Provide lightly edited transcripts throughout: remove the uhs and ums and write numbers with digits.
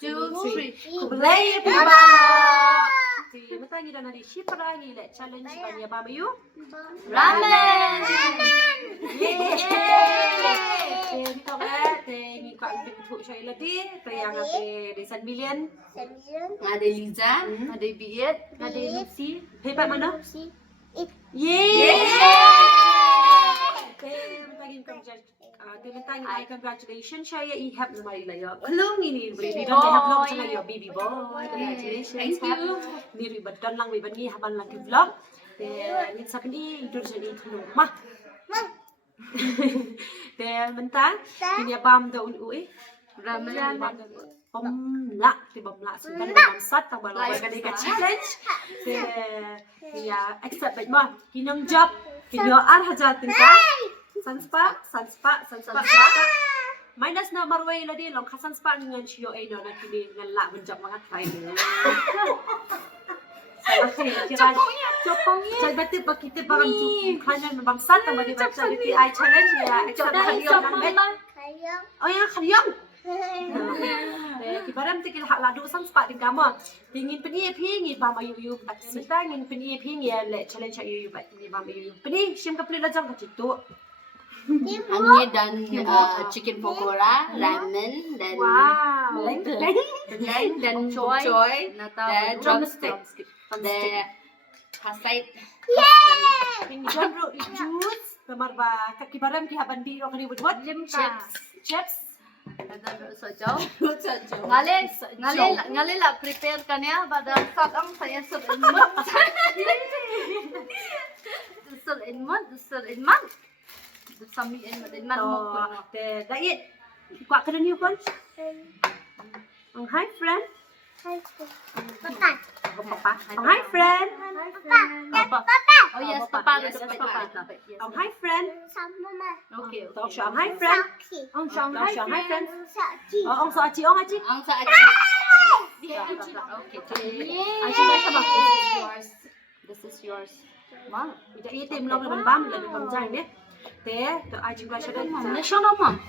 2, 3. Kublai Piba. Mata ngira nari shipra ni le challenge banya ba mayu. Ramen. Kita ngi ka untuk thu choi lati yang ate Desan Million. Ada Liza, ada Biet, ada Lucy. Hebat mana? Congratulations saya ihap namai la yo. Kelung ini baby don have vlog sa yo baby boy. Congratulations. Thank you. Ni ribat don lang ribat ni haban lang vlog. Ni sa ni dur sa ni tulong ma. Mentang ini bam da ui. Ramen. Bom la sebentar bom sat tang balo ka challenge. Ya accept baik ma. Kinang job. Kinyo hajatin ka. Sanspa. Minus na marway la di long khasan spa ngan chiyo ay no na kini ngan la menjak mga try ni. Jopongnya. Saya betul pak kita barang cukup hanya memang satu bagi baca di I challenge ya. Oh ya kharyong. Kibaram tikil hak ladu sanspa di kama. Tingin peni pingi ba mayu tak sitangin peni pingi le challenge ayu ba ni ba mayu. Peni sim ka pli lajang ka citu. Ini dan chicken pakora, ramen dan beleng dan choy dan drumstick dan pasait. Pingi jamru juice pemar ba kibaram ki haban di ro kani buat chips. Ada sojo. Ngale la prepare kanya pada saat ang saya Dusel inman. Sami inman mo ko. Dait. Kwa ka niyo kon? Ang hi friend. Papa. Ang hi friend. Papa. Oh yes, papa. Ang hi friend. Okay. Talk siya. Ang hi friend. Ang hi friend. Oh, ang sa aci. Ang sa aci. Okay. Aci ba siya ba? This is yours. Mom. Ita itim lang naman bam lan bam jang ne. Aci ba siya dan. Na siya na mom.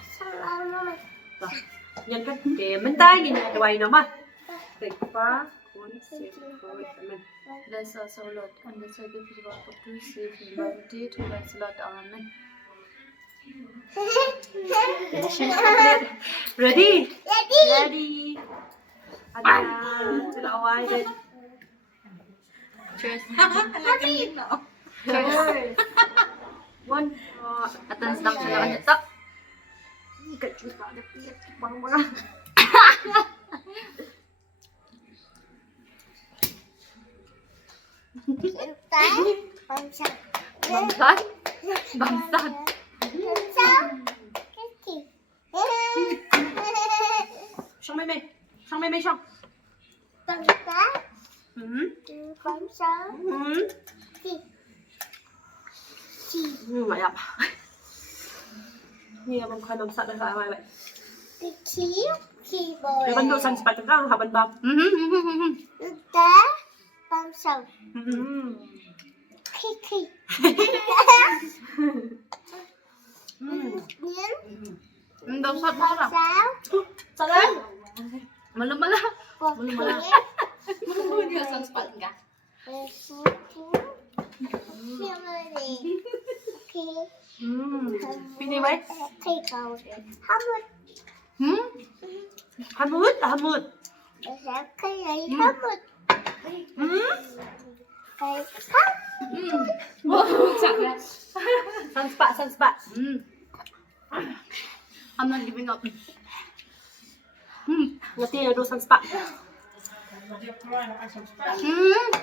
Nhân kan mentay ni dawai nama. Pa. Bless us, O Lord, and let's have the people of to save him by the day to bless Lord. Amen. Ready? Ada tilawai dan. Cheers. Cheers. One. Atas tak siya kanyatak. Ikat juga ada pilat bang. Bangsat. Sang mei sang. Mayap. Ni abang kau nampak dah lah, baik. Dia bentuk sang sepat terang, haban bam. Bangsat marah. Salam. Malam. Dia sang sepat enggak? Pini baik. Hamud. Sang sepat. I'm not giving up. Ngerti ada sang sepat.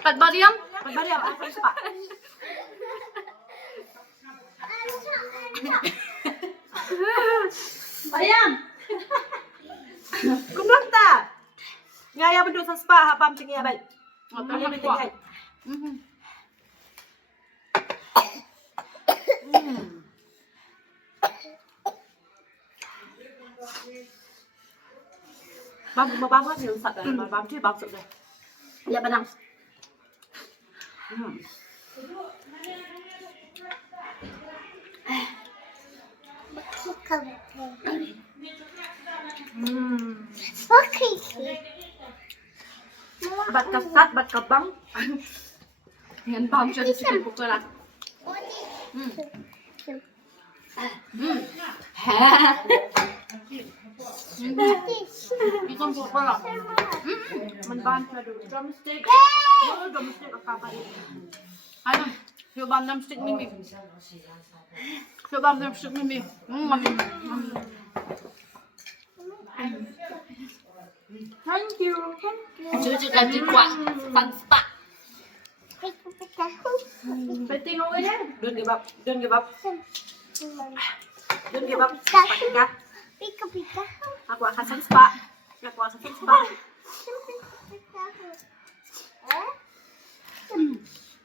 Kat Mariam. Bari apa sang sepat? Bayang. Kumlang ta. Ngaya bentuk sang sepat habam tinggi baik. Ngaya tinggi. Bám hết nhiều sạch rồi, mà bám chứ bám sụp rồi. Dạ bạn nào. Bat kasat, bat kabang. Yan paham siya sa sipin ko lang. Ikon po ko lang. Man ban siya doon. Drumstick. Drumstick ang papalit. Ano? Yung bam drumstick mimi. Yung bam drumstick mimi. Mami. Thank you. Cucu kan jikwa. Panspa. Penting away na. Don't give up. Don't give up. Don't give up. Patika. Ako akan sa spa. Ako akan sa spa.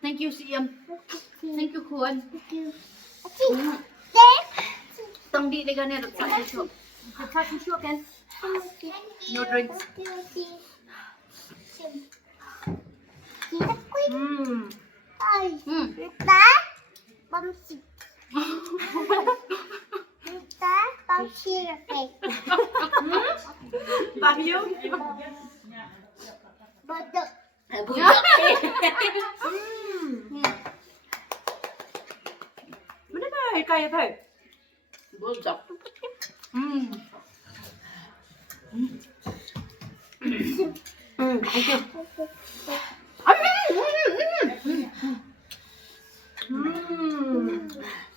Thank you, Siam. Thank you, Kuan. Tong di liga niya sa ito. Try to show again. No drinks. Bagyo. Mana ba kaya ba? Budak. Thank you.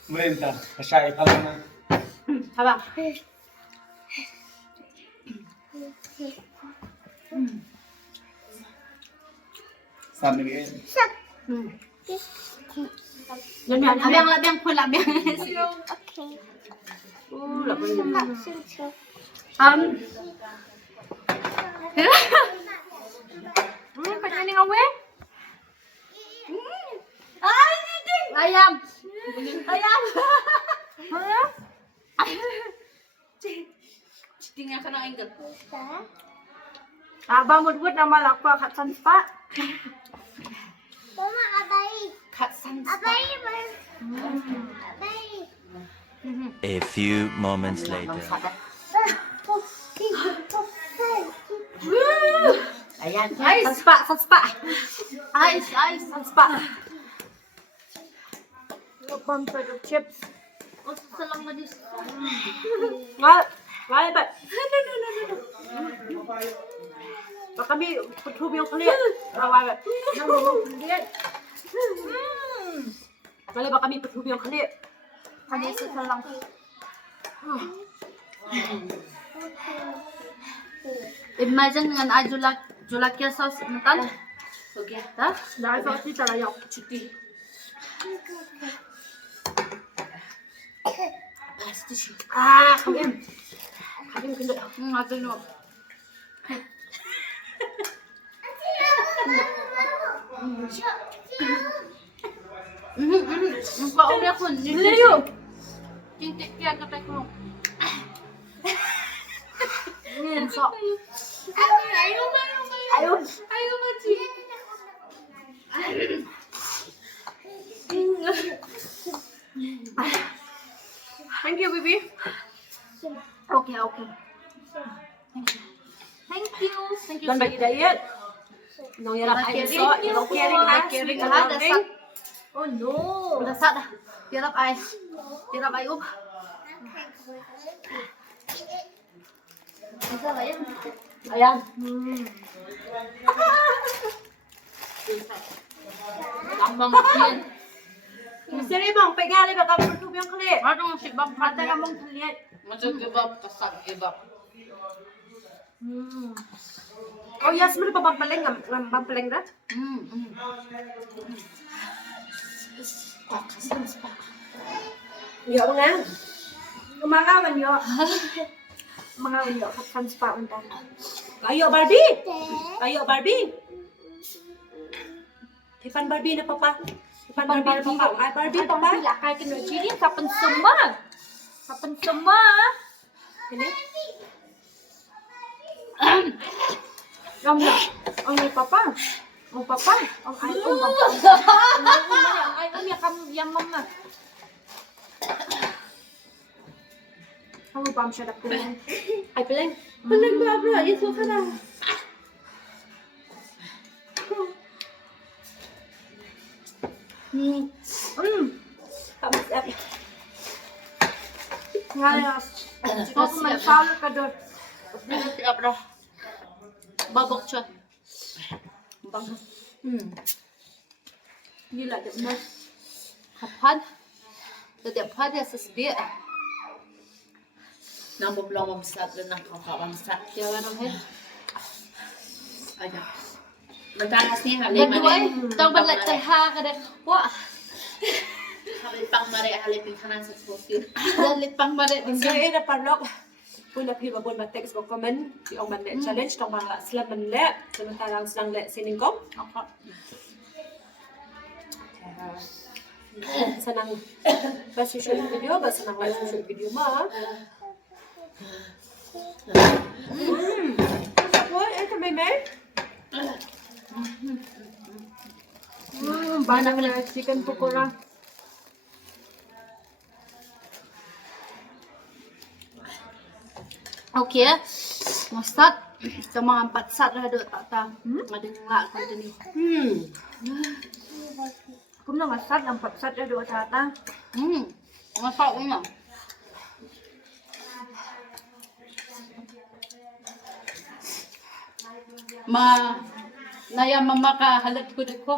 Merintah, kasya pa lang na. Habang. Sabi ko yun. Yan yan. Labang po labang. Kanya ni ngawe? Ay, hindi. Ayam. Ayam. Tingnan ka ng angle. Abang mudwud na malakwa kat sanspa. Kat sans. A few moments later. Ayan. Nice. Sanspa. Ice, ice. Sanspa. Pump for the chips. Sa lang na dis. Wala ba? Baka may patubi yung kulit. Wala. Wala ba kami patubi yung kulit? Kanisa sa lang. Imagine ngan julakya sauce ntan. Okay, ta? Dahil sa kasi talaga yung chiti. Pasti siya. Kami. Kami kulit. Ato no. Pauli ako. Layo. Tintik yan katay ko. So, Ayaw. Ayaw mati. thank you, baby. Okay, okay. Thank you. Thank you. Dan bagi diet. Nung yarap ay so, yung caring ka natin. Oh no. Dasar dah. Tirap ay. Tirap ay up. Isa ba yan? Ayan. Lambang yan. Sini bang, pegali ba kamu tubi yung kulit? Ano si Bob Mata Mata ka mong kulit. Macam kebab kasar kebab. Oh yes, mana pa pampaling dah? Yo nga. Kumangawan yo. Kumangawan yo kan spa untan. Ayo Barbie. Ayo Barbie. Ipan Barbie na papa. Ipan Barbie na papa. Ay Barbie papa. Lakay ka na chili kapan semua. Kapan semua. Ini. Om na. Om na papa. Om papa. Om ay om papa. Ay, ya kamu yang mama. Kamu paham siya na pulang. Ay, paling. Paling ba, bro? Ito ka na. Tapos, ngayon, kung magsalo ka doon. Siap dah. Babak siya. Bang. Gila, di ba? Kapad. Setiap hari sesbia. Nang belum memsat dan nak kakak memsat. Ya kan Om Hen? Aja. Bertanas ni hali mana? Tong balik terha kada. Wah. Hali pang mare hali pingkanan sesuatu. Hali pang mare Saya na parlok. Puna pila bon batek sa comment di ang manle challenge tong mga slam manle sementara silang le siningkom. Senang pas shoot video, pas senang live shoot video mah. What? Ito may may? Banyak na chicken pukura. Okey. Mustard. Cuma 4 sat dah ada tak tahu. Ada ngelak continue. Cũng là massage làm Phật sách ra đồ trà ta. Masak ni lah. Naya mama ka halat ko dito.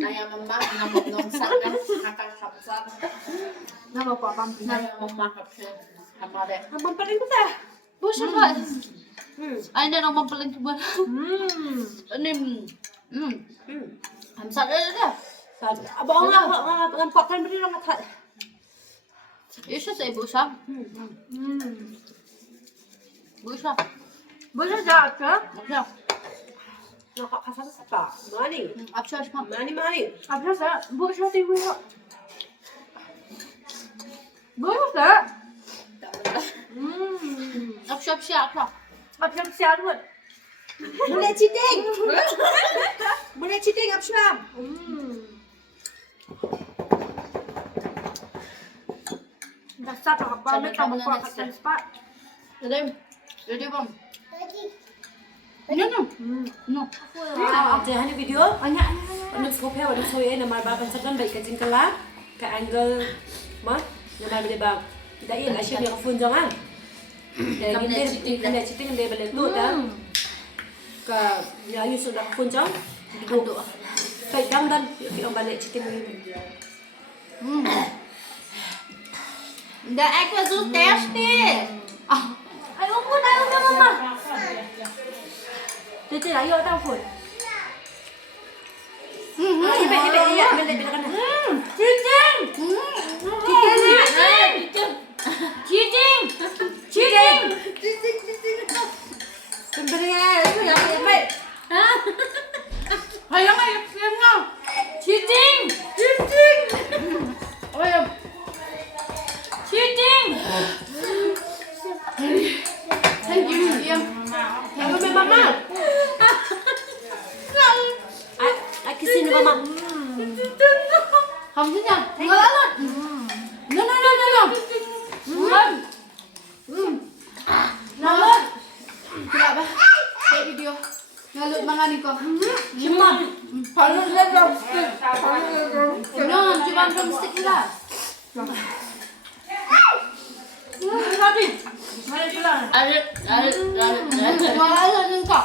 Naya mama namok nong sakan nakakapsat. Nama ko abang pinay. Naya mama kapse. Hamare. Abang paling ko ta. Busa ka. Ay na naman pala ito ba? Hamsat dah. Abang ang pakan beri orang kat. Isa sa ibusa. Busa. Boleh dah ke? Busa. Nak kasar apa? Mani. Apsa siya. Mani. Apsa sa. Busa tiwi ho. Busa. Apsa siya apsa. Absyam siya luôn. Boleh cheating. Boleh cheating Absyam. Dasar apa? Boleh kamu kuat kat spa. Jadi bang. No. Jangan ni video. Banyak. Ano scope ada soya nama baban sakan baik kajing kelak ke angle mah nama beli bang. Dah iya asyik ni phone jangan. Yang ini ada cheating dia beli tu dah. Ke ya you sudah phone jang. Duduk. Baik dang dan kita balik cheating ni. Dah aku suruh test ni. Ayo pun mama. Jadi ayo tahu phone. Ibe iya beli kan. Cheating. Pemberian itu yang baik. Hayang nga. Cheating. Oh ya. Cheating. Thank you, William. Hello, mama. Ay, kisin ni mama. Kamu saja. Ngalat. No. Ngalat. Kenapa? Saya video. Ngalut mga niko. Cuma. Paano na drumstick? No, cuma drumstick lah. Sabi. Arit. Ngalat din ka.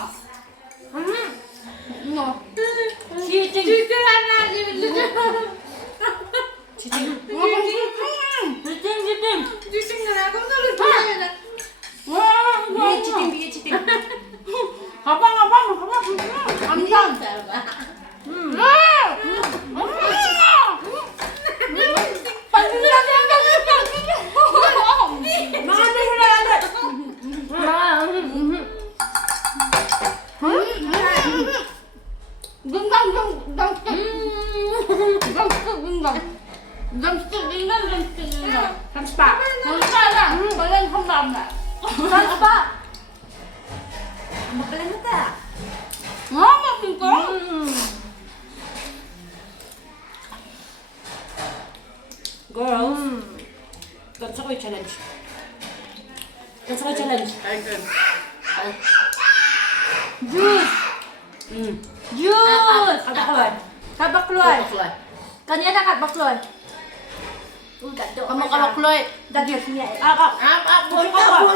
No. Cheating. Cheating na ako tuloy. Dia cheating. Abang. Amdan. Mana hula ada? Spa. Kalian không làm nè. Spa. Makalan na ta. Ngon mình có. Girls. Ganito ko yung challenge. Kasih challenge. Jus. Jus. Ada keluar. Kat bakloy. Kanya dah kat bakloy. Kamu kat bakloy. Dah dia sini. Boleh kau?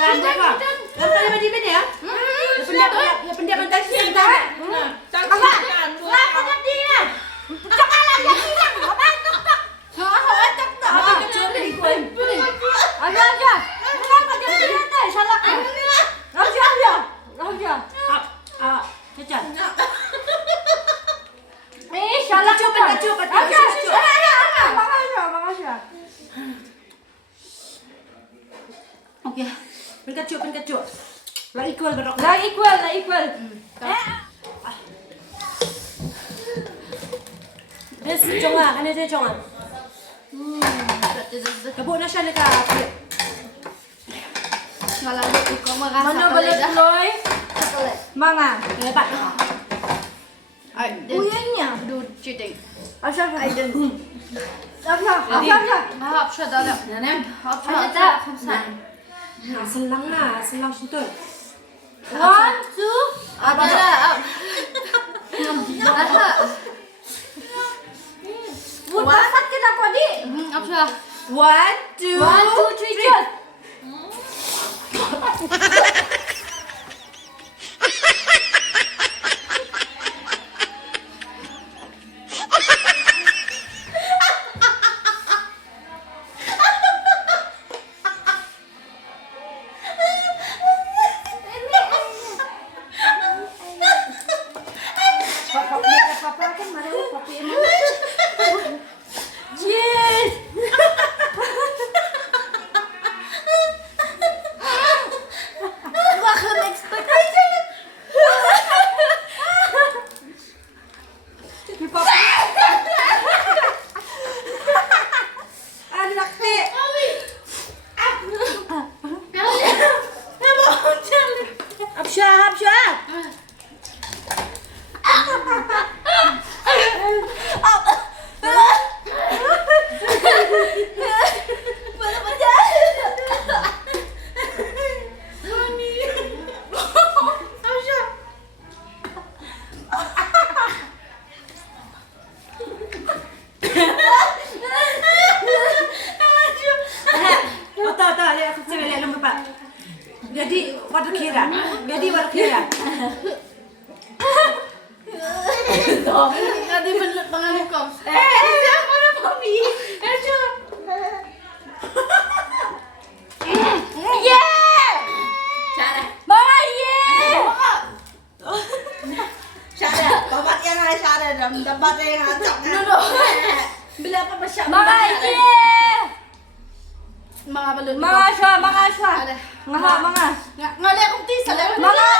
Lanjut kau. Lepas ni di mana ya? Ya pendiam mentas sebentar. Apa? Lah kena dia. Jangan lagi hilang. Apa? Apa curi pun. Aja. Kenapa dia tidak tahu salah? Aja. Cacat. Salah Kacau. Makasih. Okey. Kacau. Lah equal berok. Lah equal. Des jonga, kan dia jonga. Kabut na siya ka. Kalau ikut marah. Mana boleh keluar? Manga. Lepas. Uyangnya. Do cheating. Asal. Aiden. Mahap siya dala. Senang situ. 1, 2. Ada. Buat sakit apa di? Apa? 1, 2, 1, 2, 3 just. Yes. Bakal expectation. anak teh. Hapsya. Tak, lihat aku cakap lihat nombor 4. Jadi waktu kira. Tadi benar tangan kau. Siapa nak mami? Yeah. Mama yeah. Syara, bapak yang ada syara dan dapat yang acak. Bila apa masya Mama yeah. Mga balon. Manga siya. Manga. Ngali akong tisa. Manga.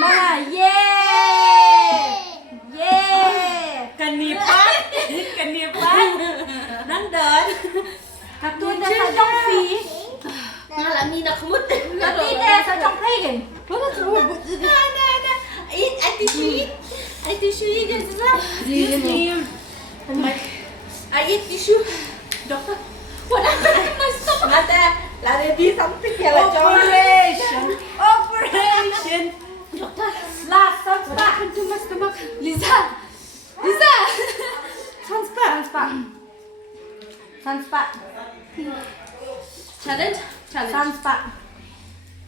Manga yeah. Kanipan. Nandun. Katunda sa Jongfi. Ngalami na kumot. Katunda sa Jongfi kan. Ay tissue yan sa. Ay tissue. Doktor. Wala ka na stop. Nata, lari di something ya la Operation. Doktor. Last Sanspa. Liza. Sanspa. Challenge. Sanspa.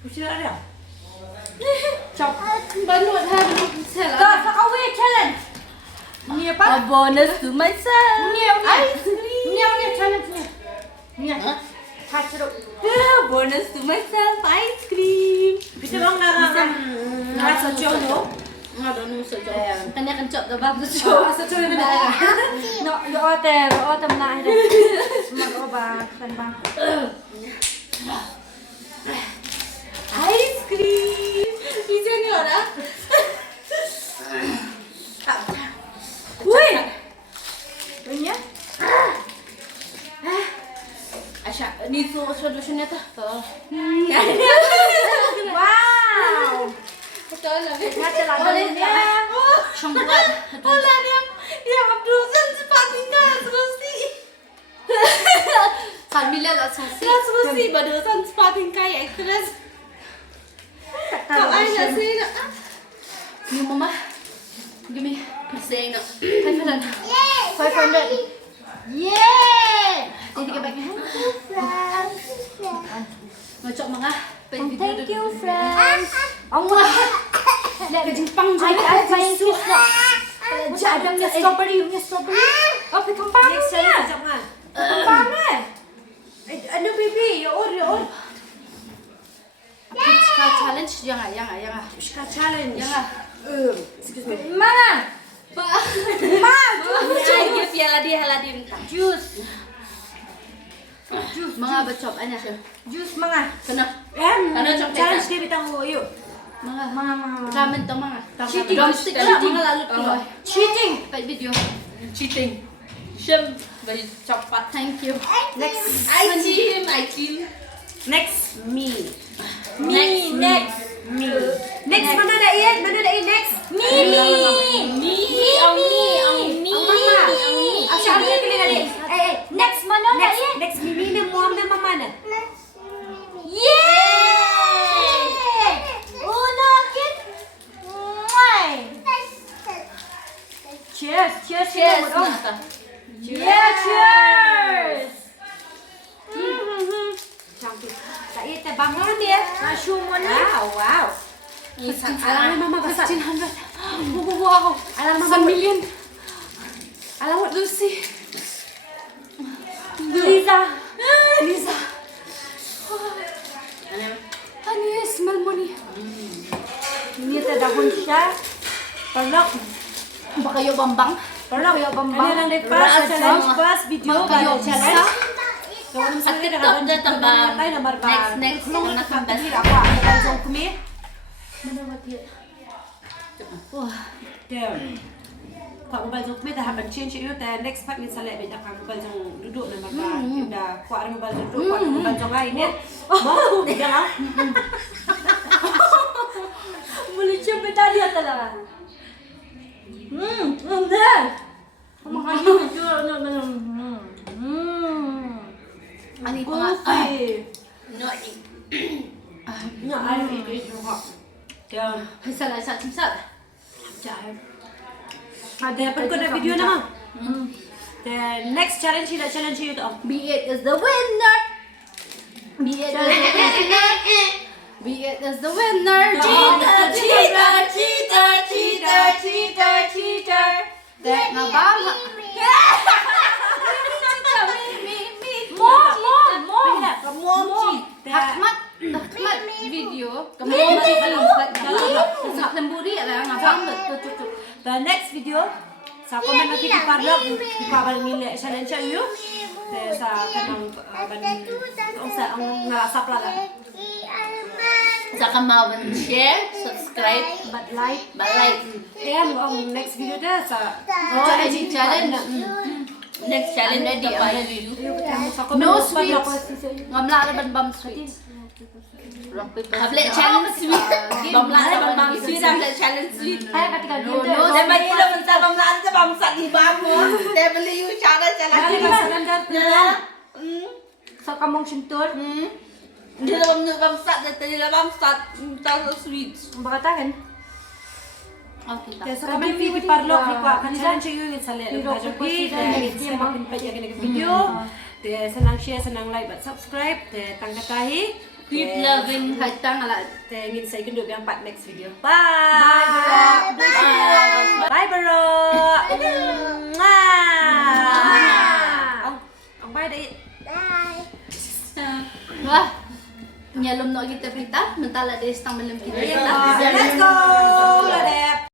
Mesti ada. Chop. Balon ha balon Go, sela. Sakawi challenge. Ni apa? A bonus to myself. Ice cream. Challenge ni. Touch it. Bonus to myself. Ice cream. Bisa bang nggak sejauh tu? Nga doon mo sa job. Kanya kan job dapat sa Oh, job. sejauh ni dah. No, yo ote mna ide. Magoba kan bang. Ice cream. Bisa ni orang. Wih. Punya? Asya, ni tu solution ta. Wow. Betul lah. Ngata lah dalamnya. Syangkuat. Wala yang Abdul San sepatnya terus ni. Sambil lah susi. Susi barusan spotting kayak actress. Kau aja sih nak. Ni mama. Give me. Saying no. 500. 500. Yeah. Jadi ke bagi. Ngocok mga. Thank you, friends. Allah. Lihat ke Jepang juga. I buying kiss na. Ada punya strawberry, punya strawberry. Oh, pekempang Next niya. challenge sekejap kan. Pekempang eh. Ano baby, ya or. Kita challenge jangan. Ushka challenge. Jangan. Excuse me. Mana? Ayo piala dia minta. Juice. Mga bacop ana siya. Juice mga. Kena. Ano chocolate challenge ka? dia bitang mo yuk. Mga Mga. ramen to mga. Cheating. Drumstick lah mga lalut ko. Cheating. Fight video. Cheating. Shem bagi cepat. Thank you. Next. I team. Next me. Next. Next mana dah Ian? Next? Mimi. Asya dia pilih tadi. Next mana na yan? Next Mimi na mom na mama na. Yay! Uno, kid. Mwah! Cheers. Cheers Cheers. na. Yeah, cheers. Cantik. Tak iya teh bangun dia. Masuk mo na. Wow. Alam mo mama basa. 1500. Wow. Alam mo 1 mama. million. Alam mo Lucy. Liza. Ano yung smell mo ni? Ini teh dahon siya. Perlok. Baka yung bambang? Perlok. Ano lang deh pas challenge pas video Kayo baru challenge? Kawan At saya TikTok dia tambah. Tay nomor ba? Next. Nung Nak tambah. nakapagil ako ang kalsong kumi. Wah. Damn. Pak mobile zong kumi dah habang change itu teh next part ni saleh beda kan mobile zong duduk nomor ba. Udah kuat ada mobile zong duduk, kuat ada mobile zong lain ya. Mau jangan. Boleh coba tadi atau lah? Dah. Ano yung mga... Kopi. No. Nga ayo itu kok. Damn. Salah sa timsat. Ada apa kau ada video nama? The next challenge kita challenge itu. B8 is the winner. B8 is the winner. B8 is the winner. Cheater. Dek nga ba? Hakmat video. Kamu sa lemburi ala nga bang tutup. The next video sa komen nanti di parlok di kabar nilai challenge you. Sa kanang sa ang narasap lala. Sa kamawan share, subscribe, Like. And ang next video dah sa Challenge. Next challenge ready ready. sa komen No parlok. sweets. Ngamla na ban bam sweets. Rock paper. Hable challenge sweet. Bamla sa bam sweet hable challenge sweet. Ay, ketika No, dia no, Dia bagi lo mensa bamla sa bangsa di bamu. Dia beli you cara Lagi challenge. masakan dah. sa kamong sintur, Dia dalam bangsa dia dalam bangsa sweet. ang bakatahan. Okay. Sa komen di parlok di kwa kan challenge you ngin sale. Kajo pi sa makin pa jaga video. Te senang share, senang like, but subscribe. Te tangkatahi. Keep loving. Haitang ala. Te ngin sa ikun yang part next video. Bye. Bye bro. Ang bye dai. Wah. Nyalom no kita pita, mentala des tang malam kita. Let's go. Ladep.